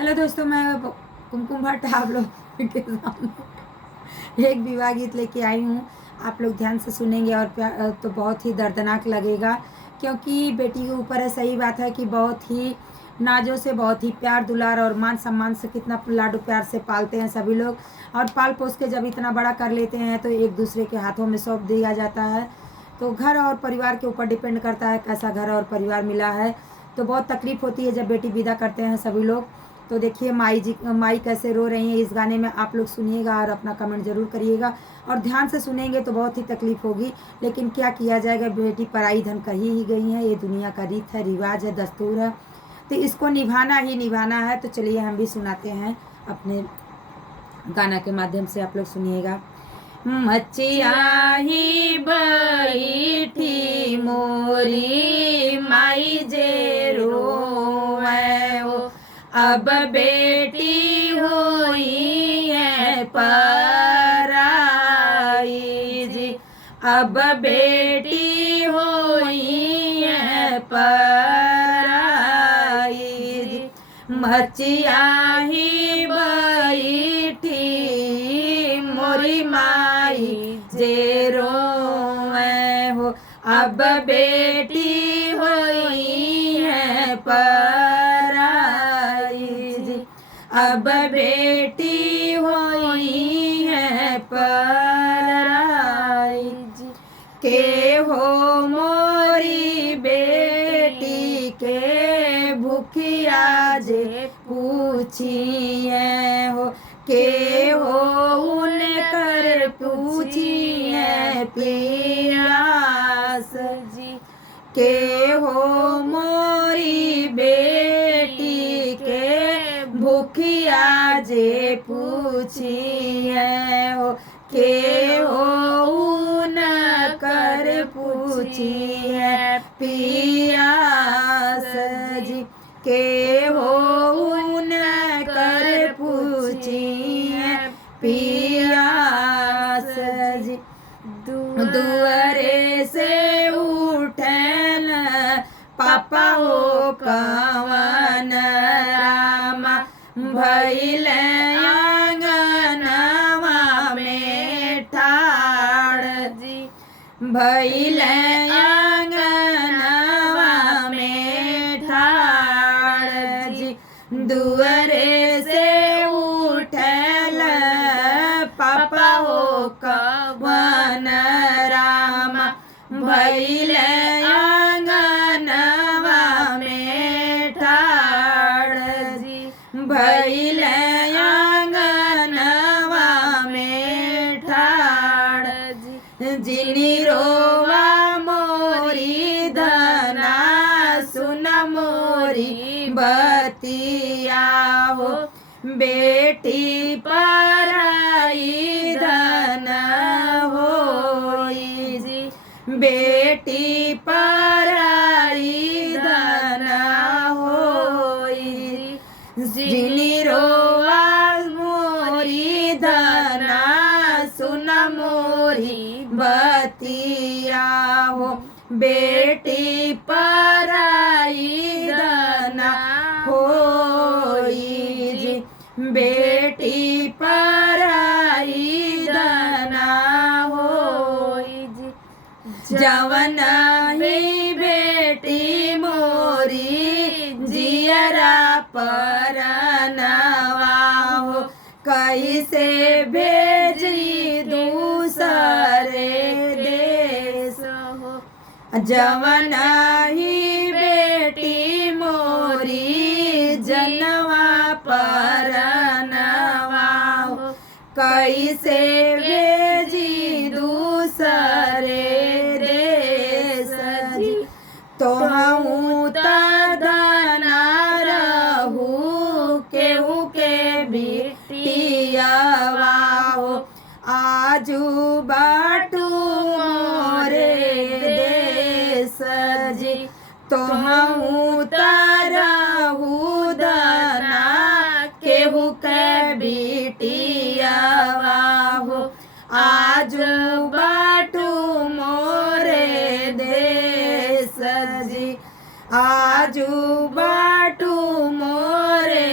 Hello दोस्तों, मैं कुमकुम भट्ट आप लोग के सामने एक विवाह गीत लेके आई हूँ। आप लोग ध्यान से सुनेंगे और तो बहुत ही दर्दनाक लगेगा, क्योंकि बेटी के ऊपर है। सही बात है कि बहुत ही नाजों से, बहुत ही प्यार दुलार और मान सम्मान से कितना लाडो प्यार से पालते हैं सभी लोग। और पाल पोस के जब इतना बड़ा कर लेते हैं तो एक दूसरे के हाथों में सौंप दिया जाता है। तो घर और परिवार के ऊपर डिपेंड करता है कैसा घर और परिवार मिला है। तो बहुत तकलीफ होती है जब बेटी विदा करते हैं सभी लोग। तो देखिए माई कैसे रो रही हैं इस गाने में। आप लोग सुनिएगा और अपना कमेंट ज़रूर करिएगा, और ध्यान से सुनेंगे तो बहुत ही तकलीफ होगी। लेकिन क्या किया जाएगा, बेटी पराई धन कही ही गई है। ये दुनिया का रीत है, रिवाज है, दस्तूर है, तो इसको निभाना ही निभाना है। तो चलिए हम भी सुनाते हैं अपने गाना के माध्यम से। आप लोग सुनिएगा। मचिया ही बैठी मोरी माई जे रोवे हो, अब बेटी होई है पराई जी, अब बेटी होई है पराई जी। मचिया ही बैठी मोरी माई जे रोवे हो, अब बेटी होई है पराई जी, अब बेटी होई है पराई जी। के हो मोरी बेटी के भूखिया जे पूछिए हो, के हो उनकर पूछिए पियास जी। के हो मोरी बेटी के भूखिया जे पूछिए हो, के हो उनकर पूछिए पियास जी। के हो उनकर पूछिए पियास जी। दुआरे से उठन पापा हो कवन रामा, भइल आंगनवा में ठाड़ जी, भइल आंगनवा में ठाड़ जी। दुआरे से उठल पापा हो कवन रामा, भइल आंगनवा में ठाड़ जी, भइल आंगनवा में ठाड़ जी। जिनी रोवा मोरी धना सुन मोरी बतिया हो, बेटी पराई धन होई जी, बेटी पराई धन होई जी। जिनी रोवा मोरी धना सुन मोरी बतिया हो, बेटी पराई धन होई जी, बेटी पराई धन होई जी। जवन ही बेटी मोरी जियरा परनवा हो, कैसे भेजी दूसरे देश हो। जवन ही बेटी मोरी जनवा परनवा हो, कैसे भेजी दूसरे देश जी। तो हूँ तदना रहू केहू के बिटियावा हो, आजू बाटू मोरे देश जी। तो हूँ तरहू दना केहू के बिटियावा हो, आजू बाटू मोरे देश जी, आजू बाटू मोरे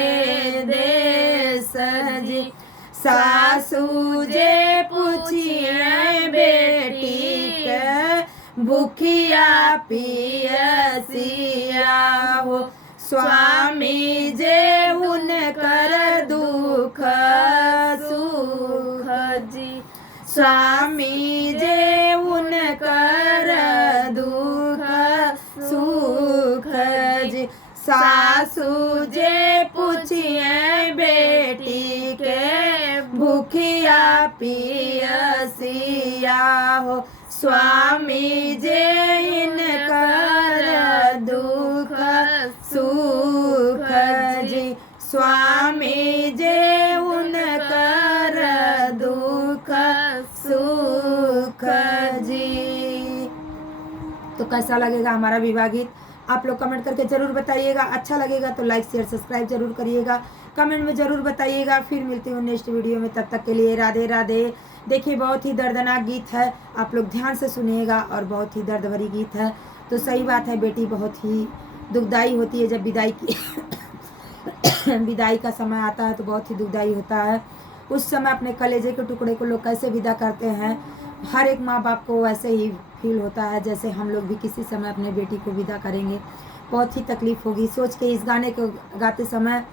सासू जे पूछिए बेटी के भूखिया पियसिया हो, स्वामी जे उनकर दुख सुख जी, स्वामी जे उनकर दुख सुख जी। सासू जे पूछिए बेटी के भूखिया पियसिया हो, स्वामी जे इनकर दुख सुख जी, स्वामी जे उनकर दुख सुख जी। तो कैसा लगेगा हमारा विवाह गीत आप लोग कमेंट करके ज़रूर बताइएगा। अच्छा लगेगा तो लाइक शेयर सब्सक्राइब जरूर करिएगा, कमेंट में ज़रूर बताइएगा। फिर मिलती हूँ नेक्स्ट वीडियो में, तब तक के लिए राधे राधे। देखिए बहुत ही दर्दनाक गीत है, आप लोग ध्यान से सुनिएगा और बहुत ही दर्द भरी गीत है। तो सही बात है, बेटी बहुत ही दुखदाई होती है जब विदाई की विदाई का समय आता है तो बहुत ही दुखदाई होता है। उस समय अपने कलेजे के टुकड़े को लोग कैसे विदा करते हैं, हर एक माँ बाप को वैसे ही फील होता है जैसे हम लोग भी किसी समय अपने बेटी को विदा करेंगे। बहुत ही तकलीफ होगी। सोच के इस गाने को गाते समय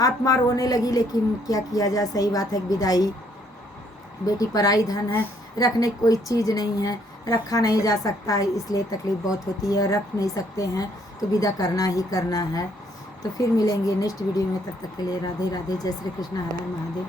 आत्मा रोने लगी, लेकिन क्या किया जाए, सही बात है। विदाई बेटी पराई धन है, रखने की कोई चीज़ नहीं है, रखा नहीं जा सकता है, इसलिए तकलीफ बहुत होती है। रख नहीं सकते हैं तो विदा करना ही करना है। तो फिर मिलेंगे नेक्स्ट वीडियो में, तब तक के लिए राधे राधे। जय श्री कृष्ण, हर हर महादेव।